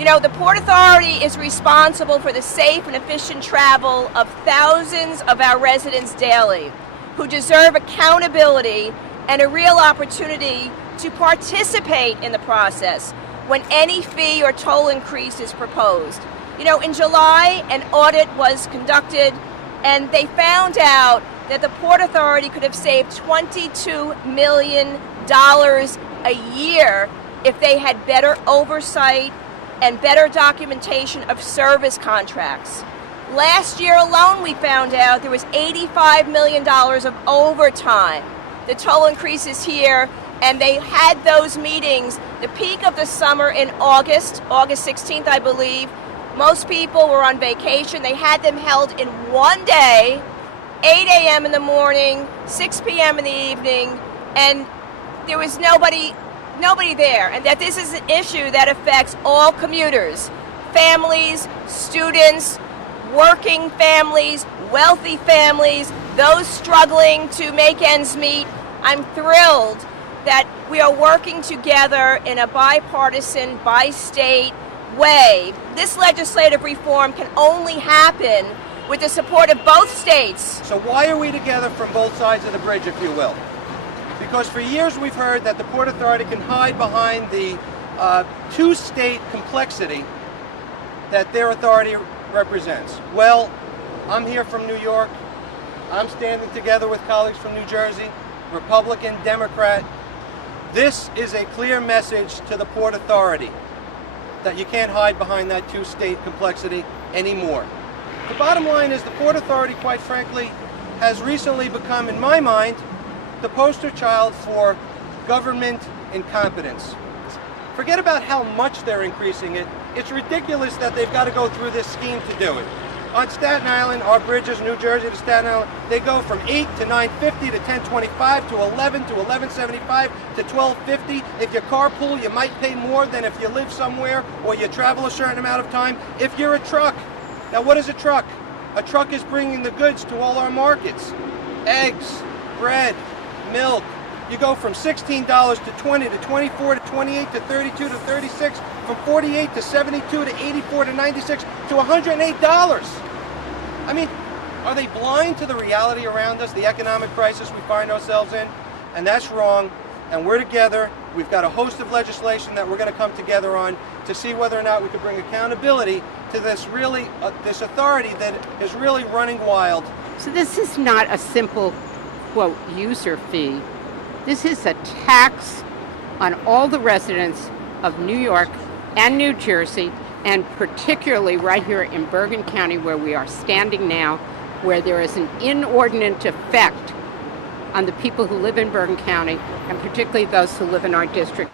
You know, the Port Authority is responsible for the safe and efficient travel of thousands of our residents daily, who deserve accountability and a real opportunity to participate in the process when any fee or toll increase is proposed. You know, in July, an audit was conducted, and they found out that the Port Authority could have saved $22 million a year if they had better oversight and better documentation of service contracts. Last year alone, we found out there was $85 million of overtime. The toll increases here, and they had those meetings, the peak of the summer in August 16th, I believe. Most people were on vacation. They had them held in one day, 8 a.m. in the morning, 6 p.m. in the evening, and there was nobody there, and that this is an issue that affects all commuters, families, students, working families, wealthy families, those struggling to make ends meet. I'm thrilled that we are working together in a bipartisan, bi-state way. This legislative reform can only happen with the support of both states. So why are we together from both sides of the bridge, if you will? Because for years we've heard that the Port Authority can hide behind the two-state complexity that their authority represents. Well, I'm here from New York. I'm standing together with colleagues from New Jersey, Republican, Democrat. This is a clear message to the Port Authority that you can't hide behind that two-state complexity anymore. The bottom line is the Port Authority, quite frankly, has recently become, in my mind, the poster child for government incompetence. Forget about how much they're increasing it. It's ridiculous that they've got to go through this scheme to do it. On Staten Island, our bridges, New Jersey to Staten Island, they go from 8 to 9.50 to 10.25 to 11 to 11.75 to 12.50. If you carpool, you might pay more than if you live somewhere or you travel a certain amount of time. If you're a truck, now what is a truck? A truck is bringing the goods to all our markets. Eggs, bread, milk. You go from $16 to 20 to 24 to 28 to 32 to 36, from 48 to 72 to 84 to 96 to $108. I mean, are they blind to the reality around us, the economic crisis we find ourselves in? And that's wrong. And we're together. We've got a host of legislation that we're going to come together on to see whether or not we can bring accountability to this this authority that is really running wild. So this is not a simple, quote, user fee. This is a tax on all the residents of New York and New Jersey, and particularly right here in Bergen County, where we are standing now, where there is an inordinate effect on the people who live in Bergen County, and particularly those who live in our district.